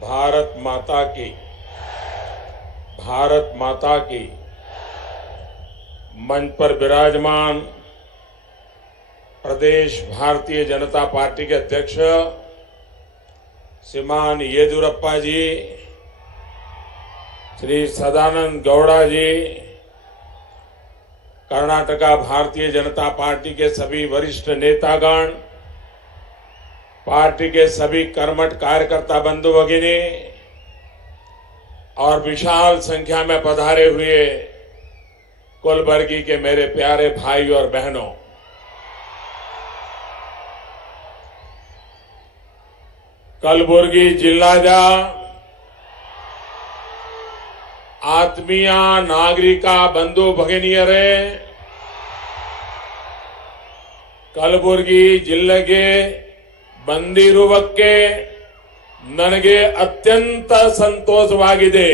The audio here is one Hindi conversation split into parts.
भारत माता की, भारत माता की। मंच पर विराजमान प्रदेश भारतीय जनता पार्टी के अध्यक्ष श्रीमान येदियुरप्पा जी, श्री सदानंद गौड़ा जी, कर्नाटका भारतीय जनता पार्टी के सभी वरिष्ठ नेतागण, पार्टी के सभी कर्मठ कार्यकर्ता बंधु भगिनी और विशाल संख्या में पधारे हुए कुलबर्गी के मेरे प्यारे भाई और बहनों, कलबुर्गी जिल्लाजा आत्मीय नागरिका बंधु भगिनियरे, कलबुर्गी जिल्ಲೆಗೆ ಬಂದಿರುವುದಕ್ಕೆ ನನಗೆ ಅತ್ಯಂತ ಸಂತೋಷವಾಗಿದೆ।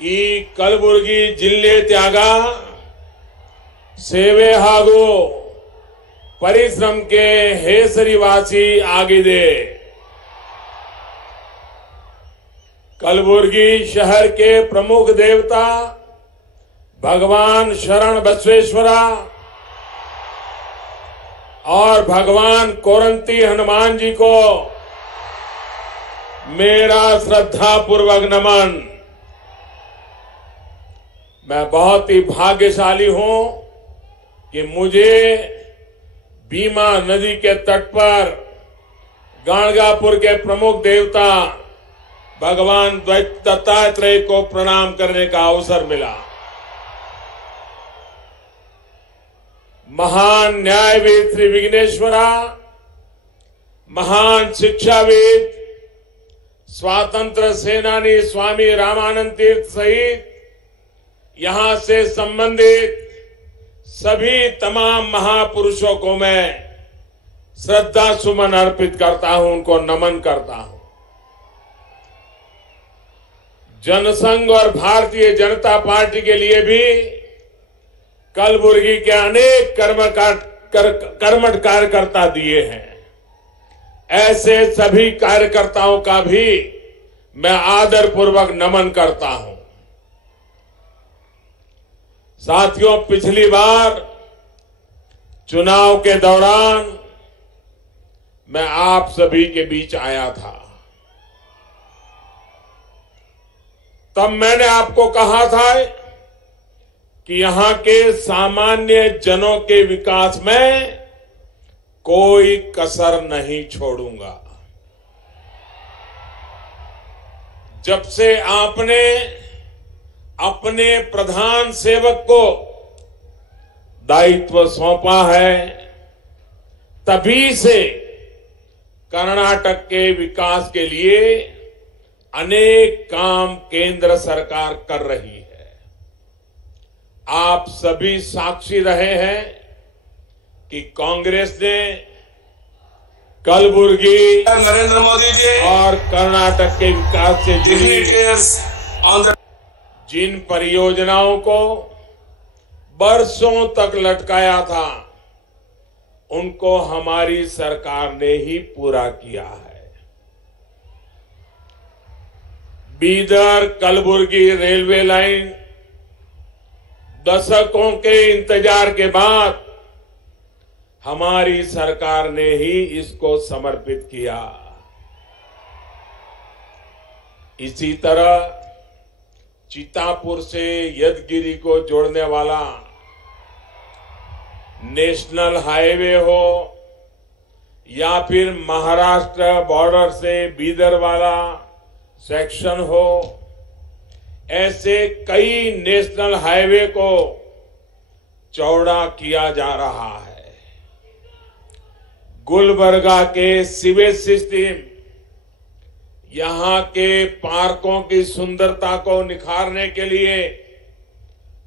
ಈ ಕಲಬುರ್ಗಿ ಜಿಲ್ಲೆ ತ್ಯಾಗ, ಸೇವೆ ಹಾಗೂ ಪರಿಶ್ರಮಕ್ಕೆ ಹೆಸರುವಾಸಿ ಆಗಿದೆ। कलबुर्गी शहर के प्रमुख देवता भगवान शरण बसवेश्वरा और भगवान कोरंती हनुमान जी को मेरा श्रद्धापूर्वक नमन। मैं बहुत ही भाग्यशाली हूं कि मुझे भीमा नदी के तट पर गाणगापुर के प्रमुख देवता भगवान दत्तात्रेय को प्रणाम करने का अवसर मिला। महान न्यायविद श्री विघ्नेश्वरा, महान शिक्षाविद, स्वातंत्र सेनानी स्वामी रामानंद तीर्थ सहित यहां से संबंधित सभी तमाम महापुरुषों को मैं श्रद्धा सुमन अर्पित करता हूं, उनको नमन करता हूं। जनसंघ और भारतीय जनता पार्टी के लिए भी कलबुर्गी के अनेक कर्मठ कार्यकर्ता दिए हैं। ऐसे सभी कार्यकर्ताओं का भी मैं आदरपूर्वक नमन करता हूं। साथियों, पिछली बार चुनाव के दौरान मैं आप सभी के बीच आया था। तब मैंने आपको कहा था कि यहां के सामान्य जनों के विकास में कोई कसर नहीं छोड़ूंगा। जब से आपने अपने प्रधान सेवक को दायित्व सौंपा है, तभी से कर्नाटक के विकास के लिए अनेक काम केंद्र सरकार कर रही है। आप सभी साक्षी रहे हैं कि कांग्रेस ने कलबुर्गी नरेंद्र मोदी जी और कर्नाटक के विकास से जुड़ी जिन परियोजनाओं को बरसों तक लटकाया था, उनको हमारी सरकार ने ही पूरा किया है। बीदर कलबुर्गी रेलवे लाइन दशकों के इंतजार के बाद हमारी सरकार ने ही इसको समर्पित किया। इसी तरह चितापुर से यदगिरी को जोड़ने वाला नेशनल हाईवे हो या फिर महाराष्ट्र बॉर्डर से बीदर वाला सेक्शन हो, ऐसे कई नेशनल हाईवे को चौड़ा किया जा रहा है। गुलबर्गा के सीवेज सिस्टम, यहां के पार्कों की सुंदरता को निखारने के लिए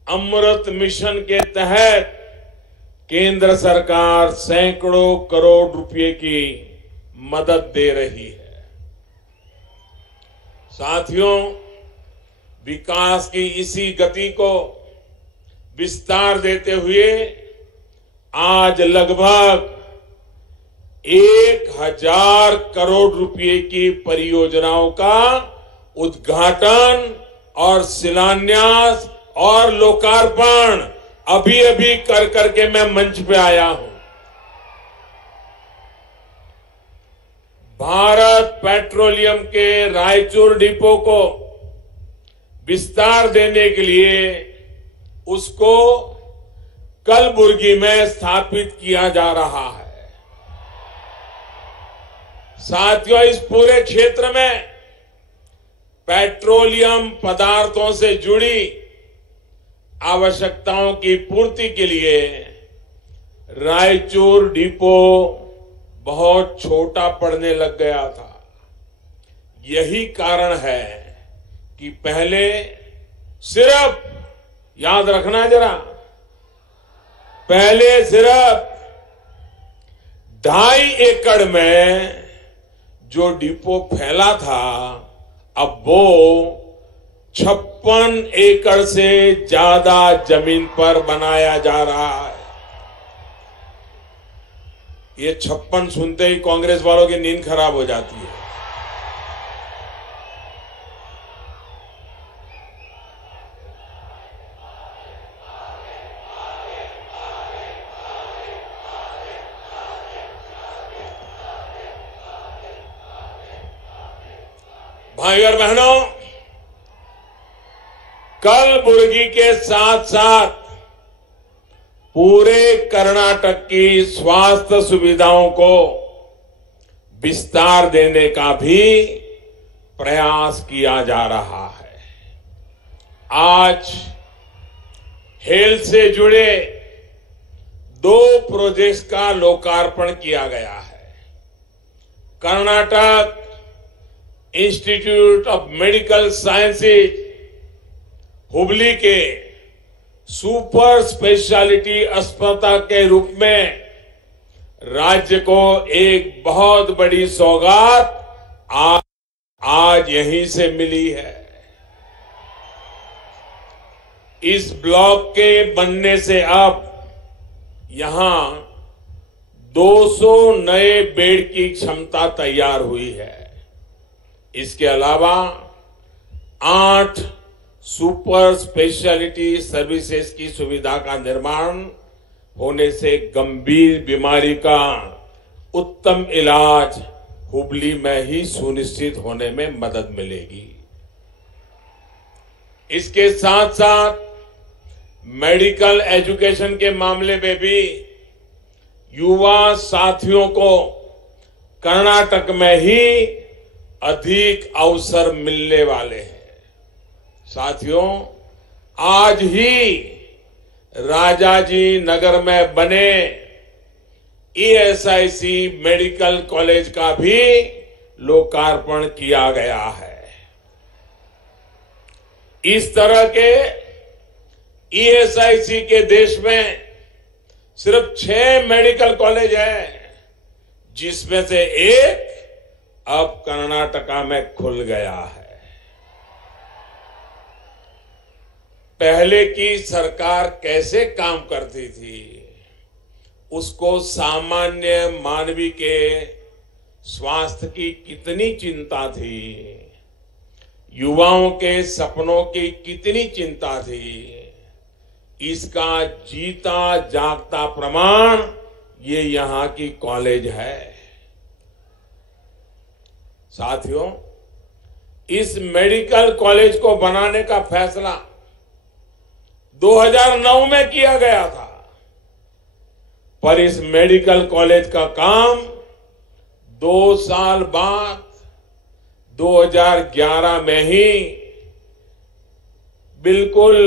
अमृत मिशन के तहत केंद्र सरकार सैकड़ों करोड़ रुपए की मदद दे रही है। साथियों, विकास की इसी गति को विस्तार देते हुए आज लगभग 1000 करोड़ रुपए की परियोजनाओं का उद्घाटन और शिलान्यास और लोकार्पण अभी अभी कर करके मैं मंच पे आया हूं। भारत पेट्रोलियम के रायचूर डिपो को विस्तार देने के लिए उसको कलबुर्गी में स्थापित किया जा रहा है। साथियों, इस पूरे क्षेत्र में पेट्रोलियम पदार्थों से जुड़ी आवश्यकताओं की पूर्ति के लिए रायचूर डिपो बहुत छोटा पड़ने लग गया था। यही कारण है कि पहले सिर्फ, याद रखना जरा, पहले सिर्फ 2.5 एकड़ में जो डिपो फैला था, अब वो 56 एकड़ से ज्यादा जमीन पर बनाया जा रहा है। ये 56 सुनते ही कांग्रेस वालों की नींद खराब हो जाती है। भाई और बहनों, कलबुर्गी के साथ साथ पूरे कर्नाटक की स्वास्थ्य सुविधाओं को विस्तार देने का भी प्रयास किया जा रहा है। आज हेल्थ से जुड़े 2 प्रोजेक्ट्स का लोकार्पण किया गया है। Karnataka institute of medical sciences Hubli के सुपर स्पेशलिटी अस्पताल के रूप में राज्य को एक बहुत बड़ी सौगात आज यहीं से मिली है। इस ब्लॉक के बनने से अब यहां 200 नए बेड की क्षमता तैयार हुई है। इसके अलावा 8 सुपर स्पेशलिटी सर्विसेज की सुविधा का निर्माण होने से गंभीर बीमारी का उत्तम इलाज हुबली में ही सुनिश्चित होने में मदद मिलेगी। इसके साथ साथ मेडिकल एजुकेशन के मामले में भी युवा साथियों को कर्नाटक में ही अधिक अवसर मिलने वाले हैं। साथियों, आज ही राजाजी नगर में बने ईएसआईसी मेडिकल कॉलेज का भी लोकार्पण किया गया है। इस तरह के ईएसआईसी के देश में सिर्फ 6 मेडिकल कॉलेज हैं, जिसमें से एक अब कर्नाटका में खुल गया है। पहले की सरकार कैसे काम करती थी, उसको सामान्य मानवी के स्वास्थ्य की कितनी चिंता थी, युवाओं के सपनों की कितनी चिंता थी, इसका जीता जागता प्रमाण ये यहां की कॉलेज है। साथियों, इस मेडिकल कॉलेज को बनाने का फैसला 2009 में किया गया था, पर इस मेडिकल कॉलेज का काम 2 साल बाद 2011 में ही बिल्कुल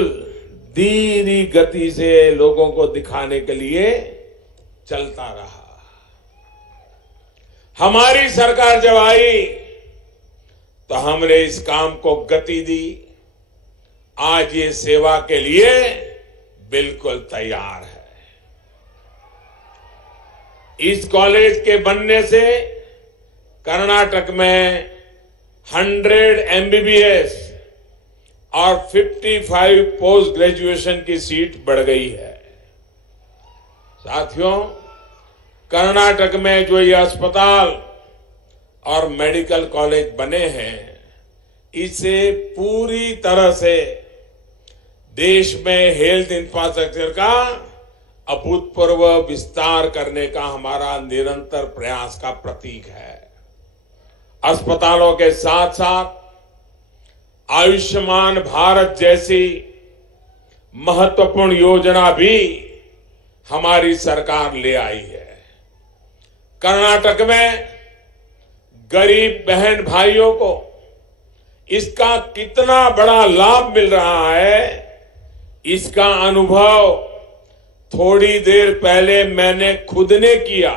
धीमी गति से लोगों को दिखाने के लिए चलता रहा। हमारी सरकार जब आई तो हमने इस काम को गति दी। आज ये सेवा के लिए बिल्कुल तैयार है। इस कॉलेज के बनने से कर्नाटक में 100 एमबीबीएस और 55 पोस्ट ग्रेजुएशन की सीट बढ़ गई है। साथियों, कर्नाटक में जो ये अस्पताल और मेडिकल कॉलेज बने हैं, इसे पूरी तरह से देश में हेल्थ इंफ्रास्ट्रक्चर का अभूतपूर्व विस्तार करने का हमारा निरंतर प्रयास का प्रतीक है। अस्पतालों के साथ साथ आयुष्मान भारत जैसी महत्वपूर्ण योजना भी हमारी सरकार ले आई है। कर्नाटक में गरीब बहन भाइयों को इसका कितना बड़ा लाभ मिल रहा है, इसका अनुभव थोड़ी देर पहले मैंने खुद ने किया।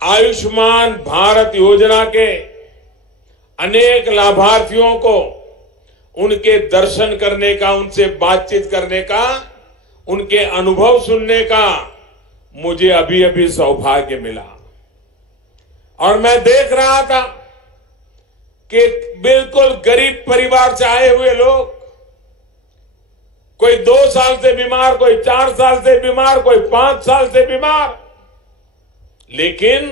आयुष्मान भारत योजना के अनेक लाभार्थियों को उनके दर्शन करने का, उनसे बातचीत करने का, उनके अनुभव सुनने का मुझे अभी अभी सौभाग्य मिला। और मैं देख रहा था कि बिल्कुल गरीब परिवार से आए हुए लोग, कोई 2 साल से बीमार, कोई 4 साल से बीमार, कोई 5 साल से बीमार, लेकिन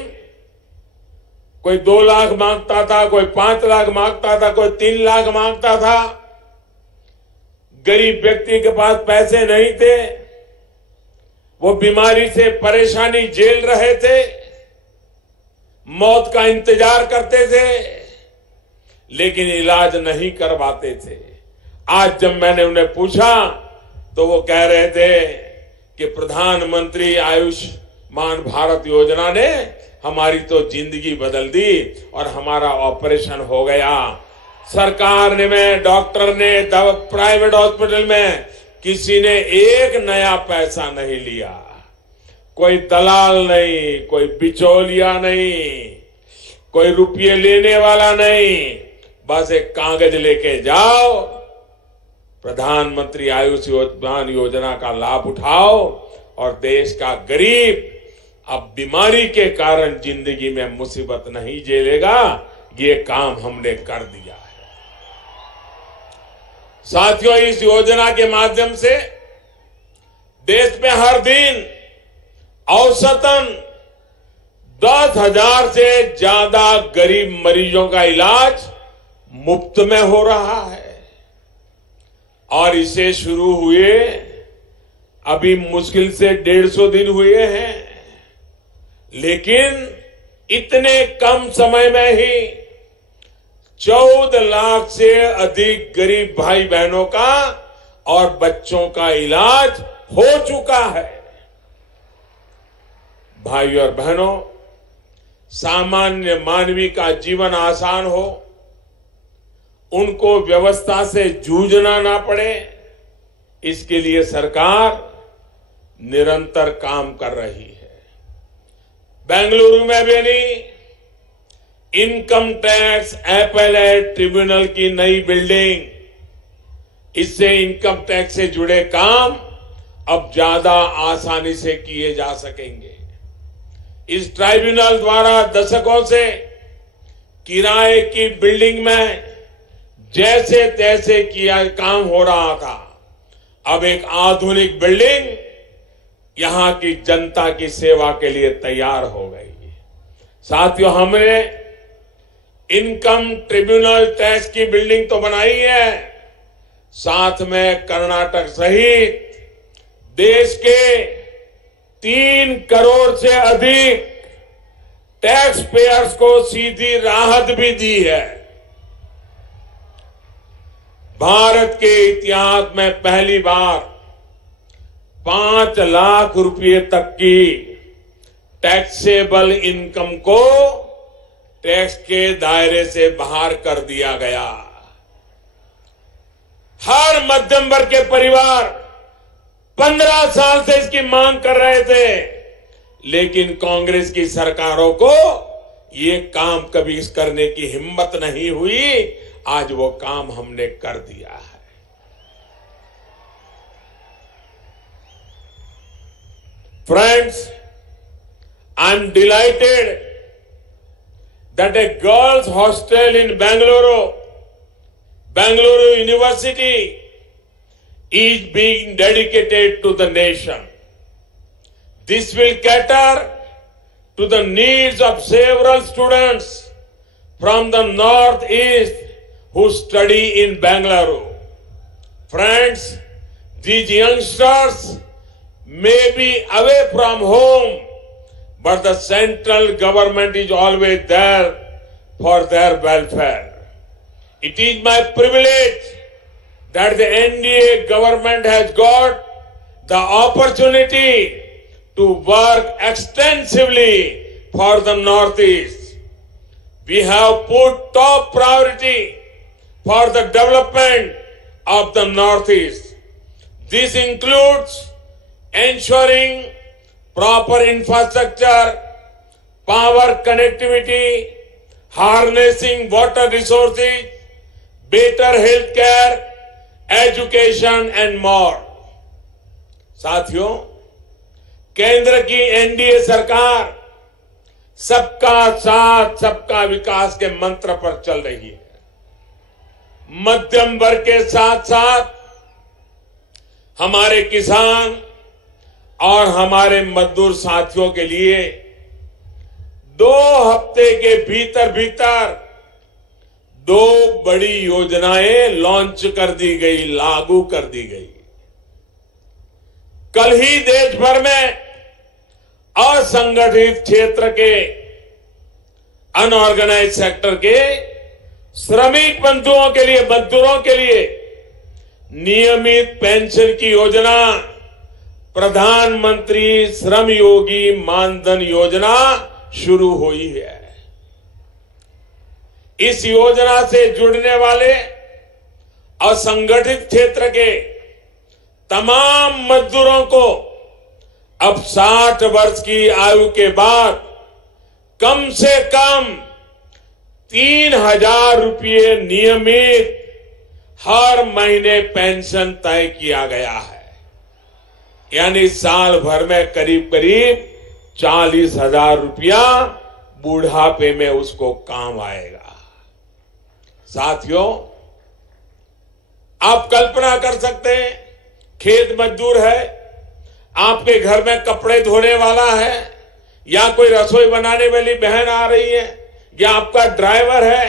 कोई 2 लाख मांगता था, कोई 5 लाख मांगता था, कोई 3 लाख मांगता था। गरीब व्यक्ति के पास पैसे नहीं थे, वो बीमारी से परेशानी झेल रहे थे, मौत का इंतजार करते थे, लेकिन इलाज नहीं करवाते थे। आज जब मैंने उन्हें पूछा तो वो कह रहे थे कि प्रधानमंत्री आयुष्मान भारत योजना ने हमारी तो जिंदगी बदल दी और हमारा ऑपरेशन हो गया। सरकार ने, में डॉक्टर ने, प्राइवेट हॉस्पिटल में किसी ने एक नया पैसा नहीं लिया, कोई दलाल नहीं, कोई बिचौलिया नहीं, कोई रुपये लेने वाला नहीं। बस एक कागज लेके जाओ, प्रधानमंत्री आयुष्मान योजना का लाभ उठाओ और देश का गरीब अब बीमारी के कारण जिंदगी में मुसीबत नहीं झेलेगा। ये काम हमने कर दिया है। साथियों, इस योजना के माध्यम से देश में हर दिन औसतन 10,000 से ज्यादा गरीब मरीजों का इलाज मुफ्त में हो रहा है। और इसे शुरू हुए अभी मुश्किल से 150 दिन हुए हैं, लेकिन इतने कम समय में ही 14 लाख से अधिक गरीब भाई बहनों का और बच्चों का इलाज हो चुका है। भाई और बहनों, सामान्य मानवी का जीवन आसान हो, उनको व्यवस्था से जूझना ना पड़े, इसके लिए सरकार निरंतर काम कर रही है। बेंगलुरु में भी इनकम टैक्स अपीलेट ट्रिब्यूनल की नई बिल्डिंग, इससे इनकम टैक्स से जुड़े काम अब ज्यादा आसानी से किए जा सकेंगे। इस ट्राइब्यूनल द्वारा दशकों से किराए की बिल्डिंग में जैसे तैसे किया काम हो रहा था, अब एक आधुनिक बिल्डिंग यहां की जनता की सेवा के लिए तैयार हो गई। साथियों, हमने इनकम ट्रिब्यूनल टैक्स की बिल्डिंग तो बनाई है, साथ में कर्नाटक सहित देश के 3 करोड़ से अधिक टैक्स पेयर्स को सीधी राहत भी दी है। भारत के इतिहास में पहली बार 5 लाख रुपए तक की टैक्सेबल इनकम को टैक्स के दायरे से बाहर कर दिया गया। हर मध्यम वर्ग के परिवार 15 साल से इसकी मांग कर रहे थे, लेकिन कांग्रेस की सरकारों को ये काम कभी करने की हिम्मत नहीं हुई। आज वो काम हमने कर दिया है। Friends, I'm delighted that a girls' hostel in Bangalore University is being dedicated to the nation. This will cater to the needs of several students from the northeast who study in Bangalore. Friends, these youngsters may be away from home, but the central government is always there for their welfare. It is my privilege that the NDA government has got the opportunity to work extensively for the Northeast. We have put top priority for the development of the Northeast. This includes ensuring proper infrastructure, power connectivity, harnessing water resources, better health care, education and more. साथियों, केंद्र की एनडीए सरकार सबका साथ सबका विकास के मंत्र पर चल रही है। मध्यम वर्ग के साथ साथ हमारे किसान और हमारे मजदूर साथियों के लिए 2 हफ्ते के भीतर भीतर 2 बड़ी योजनाएं लॉन्च कर दी गई, लागू कर दी गई। कल ही देश भर में असंगठित क्षेत्र के अनऑर्गेनाइज सेक्टर के श्रमिक बंधुओं के लिए, मजदूरों के लिए नियमित पेंशन की योजना प्रधानमंत्री श्रम योगी मानधन योजना शुरू हुई है। इस योजना से जुड़ने वाले असंगठित क्षेत्र के तमाम मजदूरों को अब 60 वर्ष की आयु के बाद कम से कम 3,000 रुपये नियमित हर महीने पेंशन तय किया गया है। यानी साल भर में करीब करीब 40,000 रुपया बुढ़ापे में उसको काम आएगा। साथियों, आप कल्पना कर सकते हैं, खेत मजदूर है, आपके घर में कपड़े धोने वाला है, या कोई रसोई बनाने वाली बहन आ रही है, या आपका ड्राइवर है,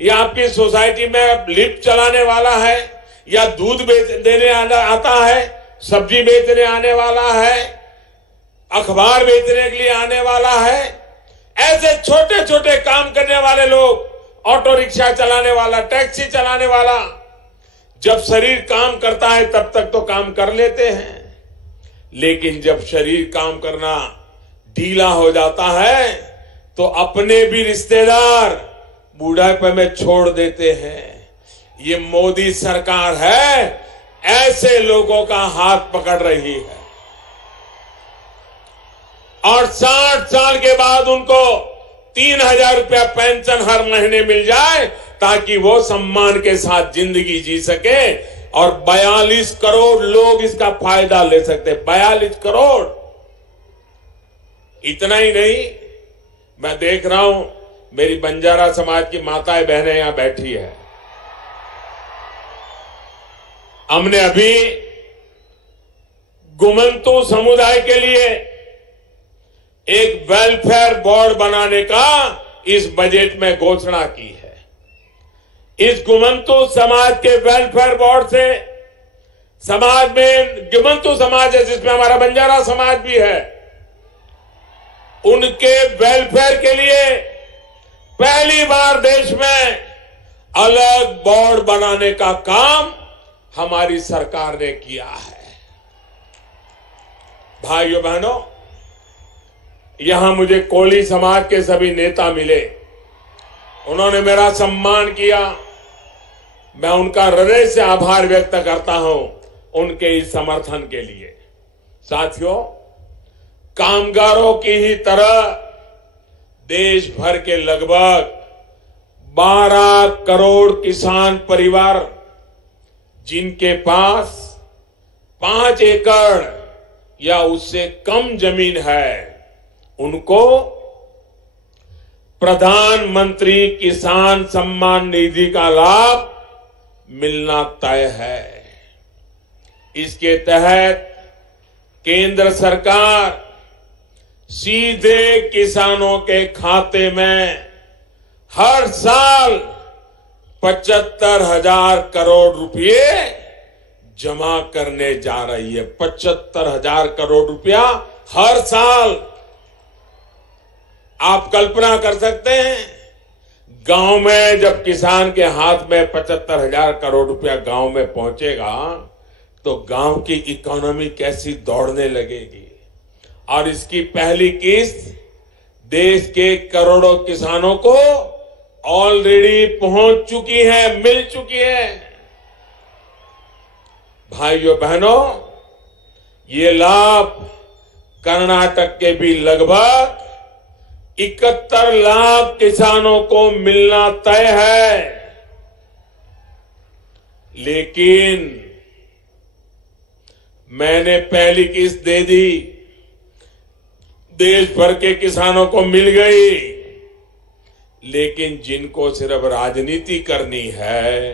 या आपकी सोसाइटी में लिफ्ट चलाने वाला है, या दूध देने आता है, सब्जी बेचने आने वाला है, अखबार बेचने के लिए आने वाला है। ऐसे छोटे छोटे काम करने वाले लोग, ऑटो रिक्शा चलाने वाला, टैक्सी चलाने वाला, जब शरीर काम करता है तब तक तो काम कर लेते हैं, लेकिन जब शरीर काम करना ढीला हो जाता है तो अपने भी रिश्तेदार बुढ़ापे में छोड़ देते हैं। ये मोदी सरकार है, ऐसे लोगों का हाथ पकड़ रही है और 60 साल के बाद उनको 3,000 रुपया पेंशन हर महीने मिल जाए ताकि वो सम्मान के साथ जिंदगी जी सके और 42 करोड़ लोग इसका फायदा ले सकते। 42 करोड़। इतना ही नहीं, मैं देख रहा हूं मेरी बंजारा समाज की माताएं बहनें यहां बैठी है। हमने अभी गुमंतु समुदाय के लिए एक वेलफेयर बोर्ड बनाने का इस बजट में घोषणा की है। इस गुमंतु समाज के वेलफेयर बोर्ड से समाज में गुमंतु समाज है जिसमें हमारा बंजारा समाज भी है, उनके वेलफेयर के लिए पहली बार देश में अलग बोर्ड बनाने का काम हमारी सरकार ने किया है। भाइयों बहनों, यहां मुझे कोली समाज के सभी नेता मिले, उन्होंने मेरा सम्मान किया। मैं उनका हृदय से आभार व्यक्त करता हूं उनके इस समर्थन के लिए। साथियों, कामगारों की ही तरह देश भर के लगभग 12 करोड़ किसान परिवार जिनके पास 5 एकड़ या उससे कम जमीन है, उनको प्रधानमंत्री किसान सम्मान निधि का लाभ मिलना तय है। इसके तहत केंद्र सरकार सीधे किसानों के खाते में हर साल 75,000 करोड़ रुपए जमा करने जा रही है। 75,000 करोड़ रुपया हर साल। आप कल्पना कर सकते हैं, गांव में जब किसान के हाथ में 75,000 करोड़ रुपया गांव में पहुंचेगा तो गांव की इकोनॉमी कैसी दौड़ने लगेगी। और इसकी पहली किस्त देश के करोड़ों किसानों को ऑलरेडी पहुंच चुकी है, मिल चुकी है। भाइयों बहनों, ये लाभ कर्नाटक के भी लगभग 71 लाख किसानों को मिलना तय है। लेकिन मैंने पहली किस्त दे दी, देश भर के किसानों को मिल गई, लेकिन जिनको सिर्फ राजनीति करनी है,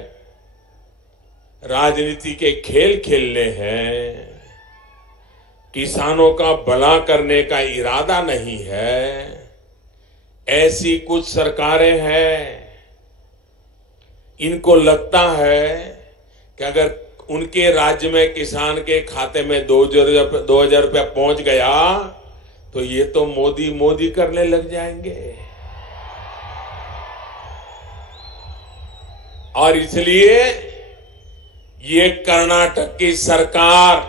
राजनीति के खेल खेलने हैं, किसानों का भला करने का इरादा नहीं है, ऐसी कुछ सरकारें हैं। इनको लगता है कि अगर उनके राज्य में किसान के खाते में 2,000 रुपया पहुंच गया तो ये तो मोदी मोदी करने लग जाएंगे। और इसलिए ये कर्नाटक की सरकार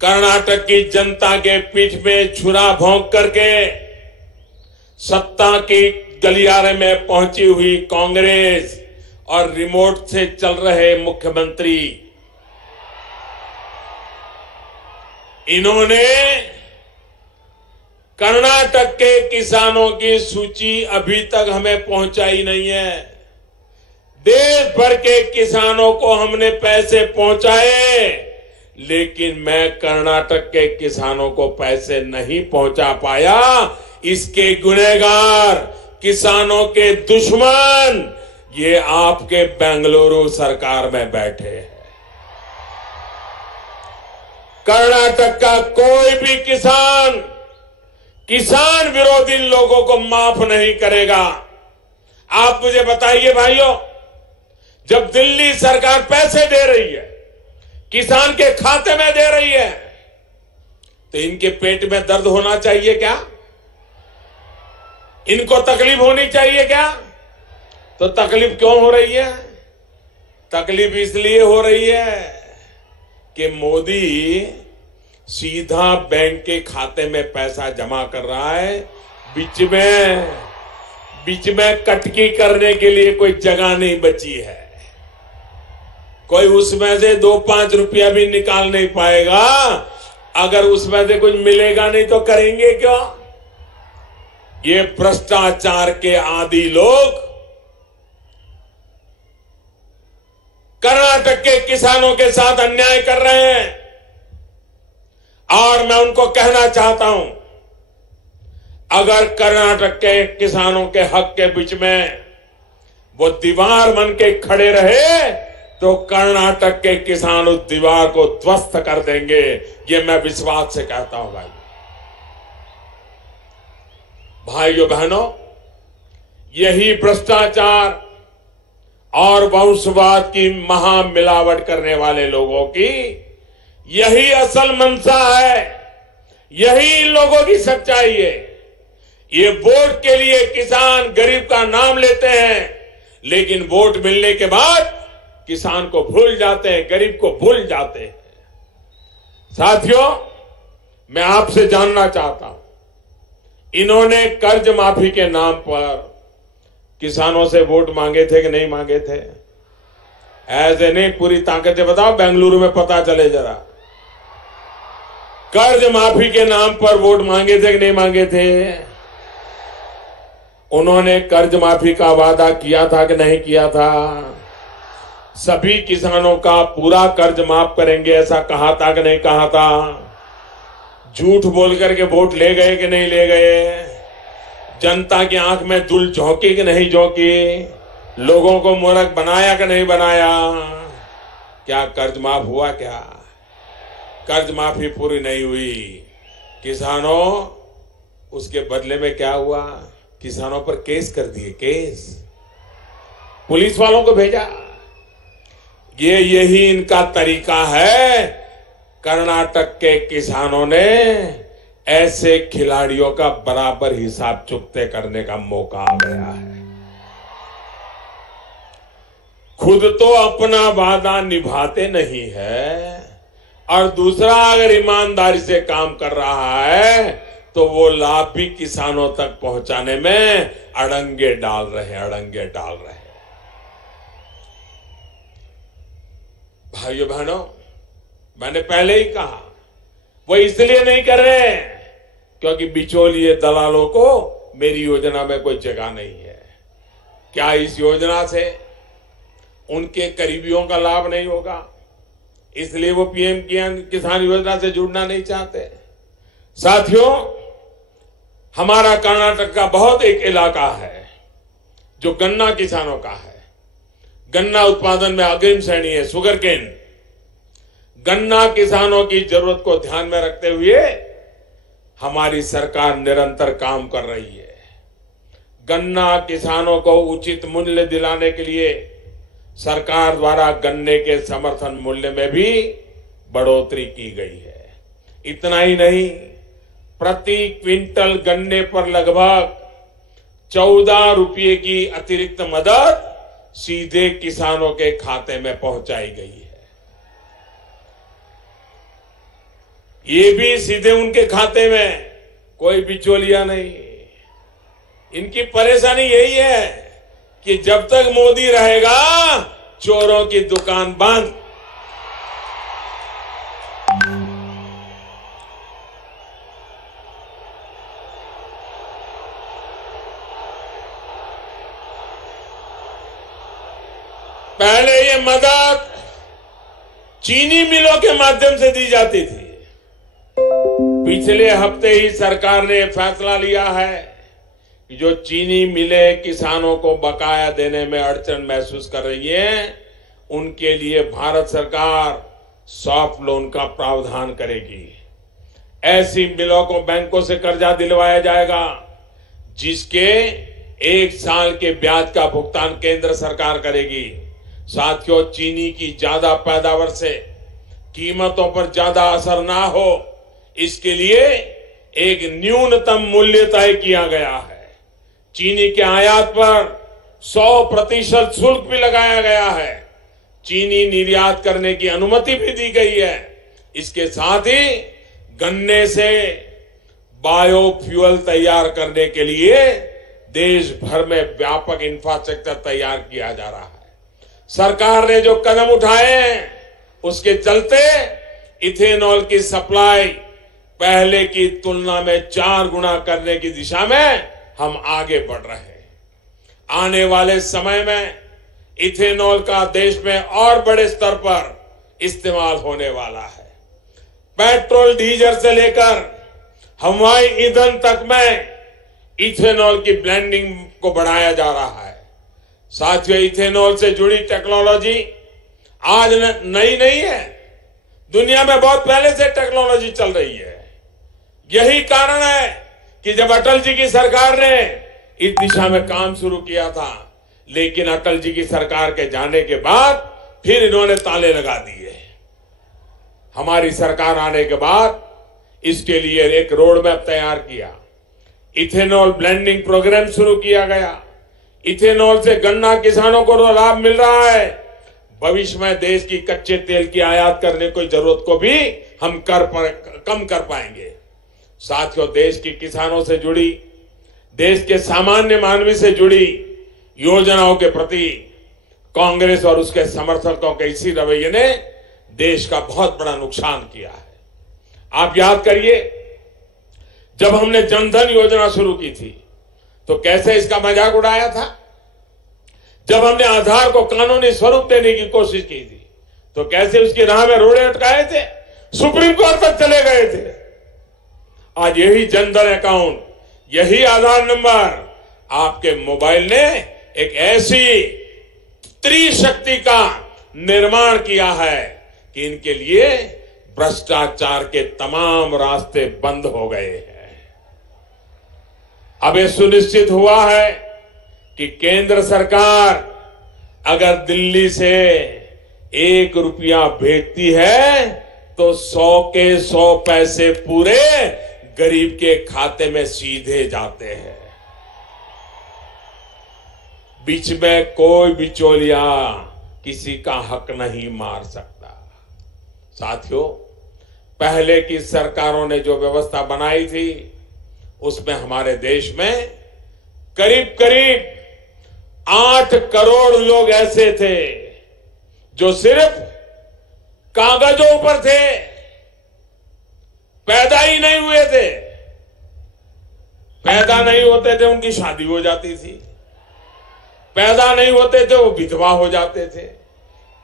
कर्नाटक की जनता के पीठ में छुरा भोंक करके सत्ता की गलियारे में पहुंची हुई कांग्रेस और रिमोट से चल रहे मुख्यमंत्री, इन्होंने कर्नाटक के किसानों की सूची अभी तक हमें पहुंचाई नहीं है। देश भर के किसानों को हमने पैसे पहुंचाए, लेकिन मैं कर्नाटक के किसानों को पैसे नहीं पहुंचा पाया। इसके गुनहगार, किसानों के दुश्मन ये आपके बेंगलुरु सरकार में बैठे हैं। कर्नाटक का कोई भी किसान विरोधी लोगों को माफ नहीं करेगा। आप मुझे बताइए भाइयों, जब दिल्ली सरकार पैसे दे रही है, किसान के खाते में दे रही है, तो इनके पेट में दर्द होना चाहिए क्या? इनको तकलीफ होनी चाहिए क्या? तो तकलीफ क्यों हो रही है? तकलीफ इसलिए हो रही है कि मोदी सीधा बैंक के खाते में पैसा जमा कर रहा है, बीच में कटकी करने के लिए कोई जगह नहीं बची है। कोई उसमें से 2-5 रुपया भी निकाल नहीं पाएगा। अगर उसमें से कुछ मिलेगा नहीं तो करेंगे क्यों? ये भ्रष्टाचार के आदी लोग कर्नाटक के किसानों के साथ अन्याय कर रहे हैं। और मैं उनको कहना चाहता हूं, अगर कर्नाटक के किसानों के हक के बीच में वो दीवार बन के खड़े रहे तो कर्नाटक के किसान उस दीवार को ध्वस्त कर देंगे। ये मैं विश्वास से कहता हूं भाइयों बहनों, यही भ्रष्टाचार और वंशवाद की महामिलावट करने वाले लोगों की यही असल मंशा है। यही इन लोगों की सच्चाई है। ये वोट के लिए किसान गरीब का नाम लेते हैं, लेकिन वोट मिलने के बाद किसान को भूल जाते हैं, गरीब को भूल जाते हैं। साथियों, मैं आपसे जानना चाहता हूं, इन्होंने कर्ज माफी के नाम पर किसानों से वोट मांगे थे कि नहीं मांगे थे? ऐसे नहीं, पूरी ताकत से बताओ, बेंगलुरु में पता चले जरा। कर्ज माफी के नाम पर वोट मांगे थे कि नहीं मांगे थे? उन्होंने कर्ज माफी का वादा किया था कि नहीं किया था? सभी किसानों का पूरा कर्ज माफ करेंगे ऐसा कहा था कि नहीं कहा था? झूठ बोल करके वोट ले गए कि नहीं ले गए? जनता की आंख में धूल झोंकी कि नहीं झोंकी? लोगों को मूर्ख बनाया कि नहीं बनाया? क्या कर्ज माफ हुआ? क्या कर्ज माफी पूरी नहीं हुई। किसानों, उसके बदले में क्या हुआ? किसानों पर केस कर दिए, केस, पुलिस वालों को भेजा। यही इनका तरीका है। कर्नाटक के किसानों ने ऐसे खिलाड़ियों का बराबर हिसाब चुकते करने का मौका आ गया है। खुद तो अपना वादा निभाते नहीं है और दूसरा अगर ईमानदारी से काम कर रहा है तो वो लाभ भी किसानों तक पहुंचाने में अड़ंगे डाल रहे। भाइयों बहनों, मैंने पहले ही कहा, वो इसलिए नहीं कर रहे क्योंकि बिचौलिए दलालों को मेरी योजना में कोई जगह नहीं है। क्या इस योजना से उनके करीबियों का लाभ नहीं होगा? इसलिए वो पीएम किसान योजना से जुड़ना नहीं चाहते। साथियों, हमारा कर्नाटक का बहुत एक इलाका है जो गन्ना किसानों का है। गन्ना उत्पादन में अग्रिम श्रेणी है, शुगर केन। गन्ना किसानों की जरूरत को ध्यान में रखते हुए हमारी सरकार निरंतर काम कर रही है। गन्ना किसानों को उचित मूल्य दिलाने के लिए सरकार द्वारा गन्ने के समर्थन मूल्य में भी बढ़ोतरी की गई है। इतना ही नहीं, प्रति क्विंटल गन्ने पर लगभग 14 रुपये की अतिरिक्त मदद सीधे किसानों के खाते में पहुंचाई गई है। ये भी सीधे उनके खाते में, कोई बिचौलिया नहीं। इनकी परेशानी यही है कि जब तक मोदी रहेगा चोरों की दुकान बंद। पहले ये मदद चीनी मिलों के माध्यम से दी जाती थी। पिछले हफ्ते ही सरकार ने फैसला लिया है कि जो चीनी मिलें किसानों को बकाया देने में अड़चन महसूस कर रही है, उनके लिए भारत सरकार सॉफ्ट लोन का प्रावधान करेगी। ऐसी मिलों को बैंकों से कर्जा दिलवाया जाएगा जिसके 1 साल के ब्याज का भुगतान केंद्र सरकार करेगी। साथियों, चीनी की ज्यादा पैदावार से कीमतों पर ज्यादा असर ना हो, इसके लिए एक न्यूनतम मूल्य तय किया गया है। चीनी के आयात पर 100% शुल्क भी लगाया गया है। चीनी निर्यात करने की अनुमति भी दी गई है। इसके साथ ही गन्ने से बायोफ्यूल तैयार करने के लिए देश भर में व्यापक इंफ्रास्ट्रक्चर तैयार किया जा रहा है। सरकार ने जो कदम उठाए हैं उसके चलते इथेनॉल की सप्लाई पहले की तुलना में 4 गुना करने की दिशा में हम आगे बढ़ रहे हैं। आने वाले समय में इथेनॉल का देश में और बड़े स्तर पर इस्तेमाल होने वाला है। पेट्रोल डीजल से लेकर हवाई ईंधन तक में इथेनॉल की ब्लेंडिंग को बढ़ाया जा रहा है। साथियों, इथेनॉल से जुड़ी टेक्नोलॉजी आज नई नहीं है, दुनिया में बहुत पहले से टेक्नोलॉजी चल रही है। यही कारण है कि जब अटल जी की सरकार ने इस दिशा में काम शुरू किया था, लेकिन अटल जी की सरकार के जाने के बाद फिर इन्होंने ताले लगा दिए। हमारी सरकार आने के बाद इसके लिए एक रोड मैप तैयार किया, इथेनॉल ब्लेंडिंग प्रोग्राम शुरू किया गया। इथेनॉल से गन्ना किसानों को लाभ मिल रहा है। भविष्य में देश की कच्चे तेल की आयात करने की जरूरत को भी हम कम कर पाएंगे। साथियों, देश के किसानों से जुड़ी, देश के सामान्य मानवी से जुड़ी योजनाओं के प्रति कांग्रेस और उसके समर्थकों के इसी रवैये ने देश का बहुत बड़ा नुकसान किया है। आप याद करिए, जब हमने जनधन योजना शुरू की थी तो कैसे इसका मजाक उड़ाया था। जब हमने आधार को कानूनी स्वरूप देने की कोशिश की थी तो कैसे उसकी राह में रोड़े अटकाए थे, सुप्रीम कोर्ट तक चले गए थे। आज यही जनधन अकाउंट, यही आधार नंबर आपके मोबाइल ने एक ऐसी त्रिशक्ति का निर्माण किया है कि इनके लिए भ्रष्टाचार के तमाम रास्ते बंद हो गए हैं। अब यह सुनिश्चित हुआ है कि केंद्र सरकार अगर दिल्ली से 1 रुपया भेजती है तो 100 के 100 पैसे पूरे गरीब के खाते में सीधे जाते हैं। बीच में कोई बिचौलिया किसी का हक नहीं मार सकता। साथियों, पहले की सरकारों ने जो व्यवस्था बनाई थी उसमें हमारे देश में करीब करीब 8 करोड़ लोग ऐसे थे जो सिर्फ कागजों पर थे, पैदा ही नहीं हुए थे। पैदा नहीं होते थे उनकी शादी हो जाती थी, पैदा नहीं होते थे वो विधवा हो जाते थे,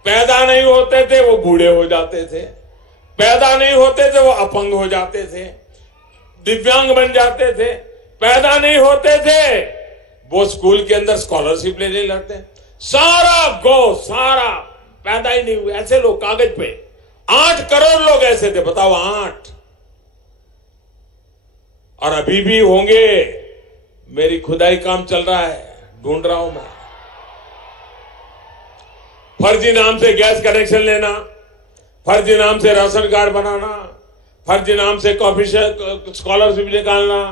पैदा नहीं होते थे वो बूढ़े हो जाते थे, पैदा नहीं होते थे वो अपंग हो जाते थे, दिव्यांग बन जाते थे, पैदा नहीं होते थे वो स्कूल के अंदर स्कॉलरशिप लेने लगते। सारा पैदा ही नहीं हुए ऐसे लोग कागज पे 8 करोड़ लोग ऐसे थे, बताओ 8। और अभी भी होंगे। मेरी खुदाई काम चल रहा है, ढूंढ रहा हूं मैं। फर्जी नाम से गैस कनेक्शन लेना, फर्जी नाम से राशन कार्ड बनाना, फर्जी नाम से कॉफी स्कॉलरशिप निकालना,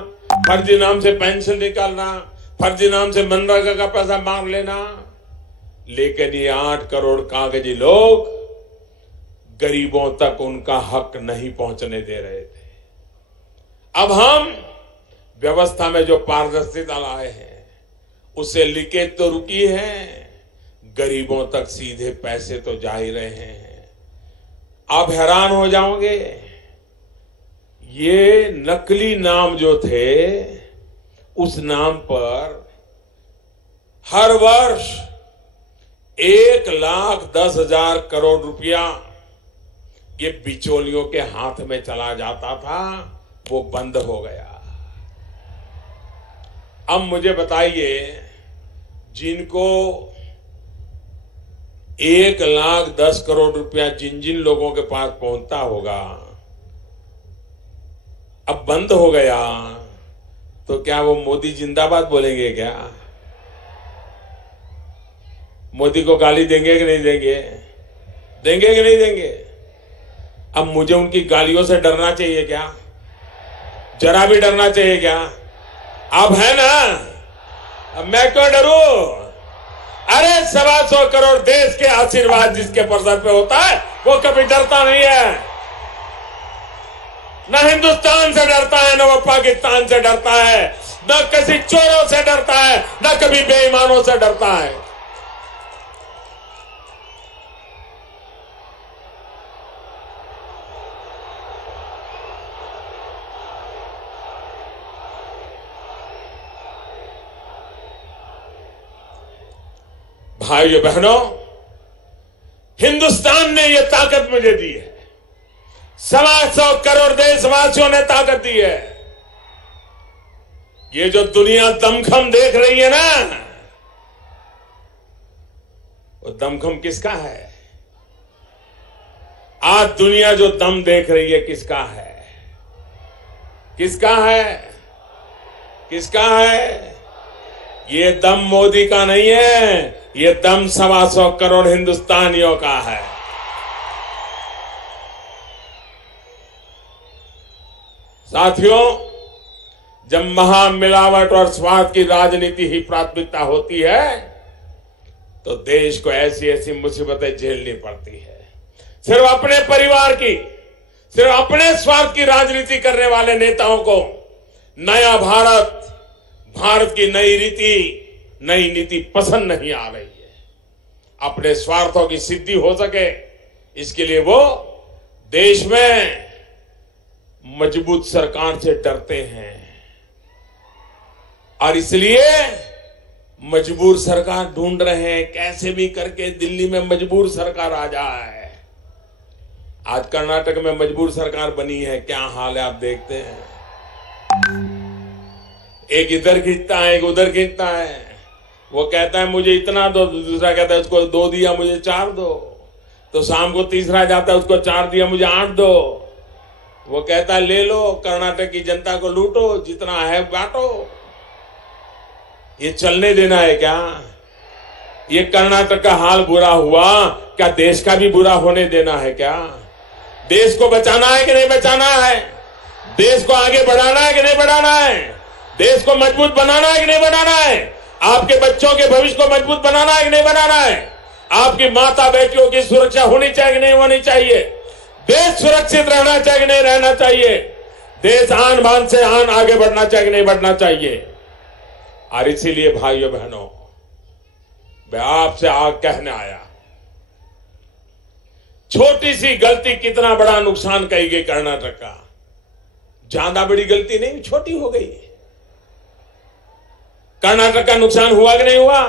फर्जी नाम से पेंशन निकालना, फर्जी नाम से मनरेगा का पैसा मांग लेना। लेकिन ये 8 करोड़ कागजी लोग गरीबों तक उनका हक नहीं पहुंचने दे रहे थे। अब हम व्यवस्था में जो पारदर्शिता लाए हैं उससे लीकेज तो रुकी है, गरीबों तक सीधे पैसे तो जा ही रहे हैं। आप हैरान हो जाओगे, ये नकली नाम जो थे उस नाम पर हर वर्ष 1,10,000 करोड़ रुपया ये बिचौलियों के हाथ में चला जाता था, वो बंद हो गया। अब मुझे बताइए, जिनको 1,10,000 करोड़ रुपया जिन जिन लोगों के पास पहुंचता होगा, अब बंद हो गया तो क्या वो मोदी जिंदाबाद बोलेंगे? क्या मोदी को गाली देंगे कि नहीं देंगे? देंगे कि नहीं देंगे? अब मुझे उनकी गालियों से डरना चाहिए क्या? जरा भी डरना चाहिए क्या? अब है ना, अब मैं क्यों डरूं? अरे 125 करोड़ देश के आशीर्वाद जिसके सर पे होता है वो कभी डरता नहीं है। न हिंदुस्तान से डरता है, न वो पाकिस्तान से डरता है, न किसी चोरों से डरता है, न कभी बेईमानों से डरता है। भाइयों बहनों, हिंदुस्तान ने यह ताकत मुझे दी है, 125 करोड़ देशवासियों ने ताकत दी है। ये जो दुनिया दमखम देख रही है ना, वो दमखम किसका है? आज दुनिया जो दम देख रही है किसका है? किसका है? किसका है? ये दम मोदी का नहीं है, ये दम 125 करोड़ हिंदुस्तानियों का है। साथियों, जब महामिलावट और स्वार्थ की राजनीति ही प्राथमिकता होती है तो देश को ऐसी ऐसी मुसीबतें झेलनी पड़ती है। सिर्फ अपने परिवार की, सिर्फ अपने स्वार्थ की राजनीति करने वाले नेताओं को नया भारत, भारत की नई नीति पसंद नहीं आ रही है। अपने स्वार्थों की सिद्धि हो सके इसके लिए वो देश में मजबूत सरकार से डरते हैं और इसलिए मजबूर सरकार ढूंढ रहे हैं, कैसे भी करके दिल्ली में मजबूर सरकार आ जाए। आज कर्नाटक में मजबूर सरकार बनी है, क्या हाल है आप देखते हैं। एक इधर खींचता है, एक उधर खींचता है। वो कहता है मुझे इतना दो, दूसरा कहता है उसको 2 दिया मुझे 4 दो। तो शाम को तीसरा जाता है, उसको 4 दिया, मुझे 8 दो। वो कहता है ले लो, कर्नाटक की जनता को लूटो, जितना है बांटो। ये चलने देना है क्या? ये कर्नाटक का हाल बुरा हुआ, क्या देश का भी बुरा होने देना है क्या? देश को बचाना है कि नहीं बचाना है? देश को आगे बढ़ाना है कि नहीं बढ़ाना है? देश को मजबूत बनाना है कि नहीं बनाना है? आपके बच्चों के भविष्य को मजबूत बनाना है कि नहीं बनाना है? आपकी माता बेटियों की सुरक्षा होनी चाहिए कि नहीं होनी चाहिए? देश सुरक्षित रहना चाहिए कि नहीं रहना चाहिए? देश आन बान से आन आगे बढ़ना चाहिए कि नहीं बढ़ना चाहिए? और इसीलिए भाइयों बहनों, मैं आपसे आग कहने आया, छोटी सी गलती कितना बड़ा नुकसान कही गई कर्नाटक का। ज्यादा बड़ी गलती नहीं, छोटी हो गई। कर्नाटक का नुकसान हुआ कि नहीं हुआ?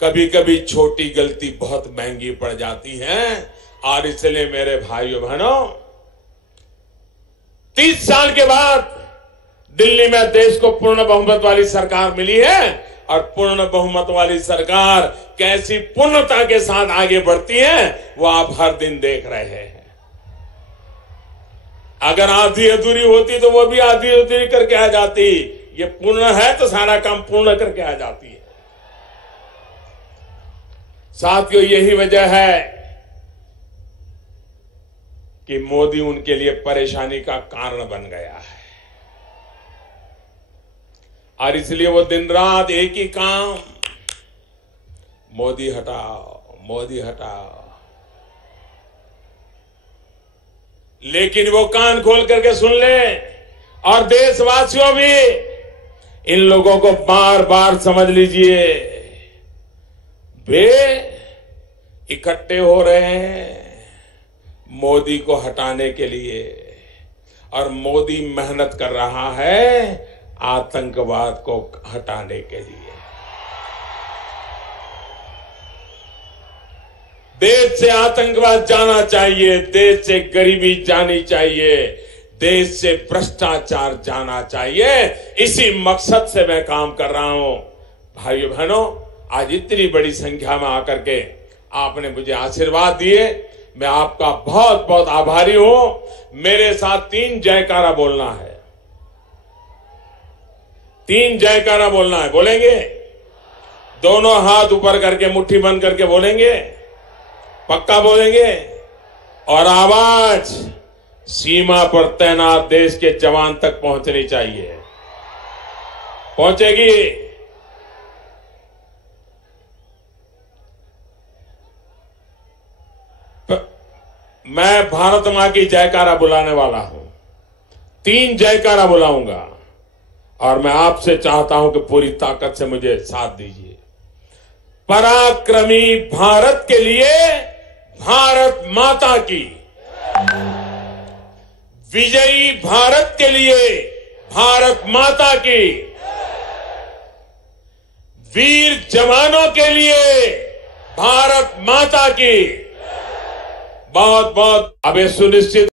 कभी कभी छोटी गलती बहुत महंगी पड़ जाती है। और इसलिए मेरे भाइयों बहनों, 30 साल के बाद दिल्ली में देश को पूर्ण बहुमत वाली सरकार मिली है। और पूर्ण बहुमत वाली सरकार कैसी पूर्णता के साथ आगे बढ़ती है, वो आप हर दिन देख रहे हैं। अगर आधी अधूरी होती तो वो भी आधी अधूरी करके आ जाती। ये पूर्ण है तो सारा काम पूर्ण करके आ जाती है। साथियों, यही वजह है कि मोदी उनके लिए परेशानी का कारण बन गया है। और इसलिए वो दिन रात एक ही काम, मोदी हटाओ, मोदी हटाओ। लेकिन वो कान खोल करके सुन ले, और देशवासियों भी इन लोगों को बार बार समझ लीजिए, वे इकट्ठे हो रहे हैं मोदी को हटाने के लिए। और मोदी मेहनत कर रहा है आतंकवाद को हटाने के लिए। देश से आतंकवाद जाना चाहिए, देश से गरीबी जानी चाहिए, देश से भ्रष्टाचार जाना चाहिए। इसी मकसद से मैं काम कर रहा हूं। भाइयों बहनों, आज इतनी बड़ी संख्या में आकर के आपने मुझे आशीर्वाद दिए, मैं आपका बहुत बहुत आभारी हूं। मेरे साथ 3 जयकारा बोलना है। 3 जयकारा बोलना है। बोलेंगे? दोनों हाथ ऊपर करके मुट्ठी बंद करके बोलेंगे? पक्का बोलेंगे? और आवाज सीमा पर तैनात देश के जवान तक पहुंचनी चाहिए। पहुंचेगी? मैं भारत मां की जयकारा बुलाने वाला हूं। 3 जयकारा बुलाऊंगा और मैं आपसे चाहता हूं कि पूरी ताकत से मुझे साथ दीजिए। पराक्रमी भारत के लिए भारत माता की, विजयी भारत के लिए भारत माता की, वीर जवानों के लिए भारत माता की। बहुत बहुत अब सुनिश्चित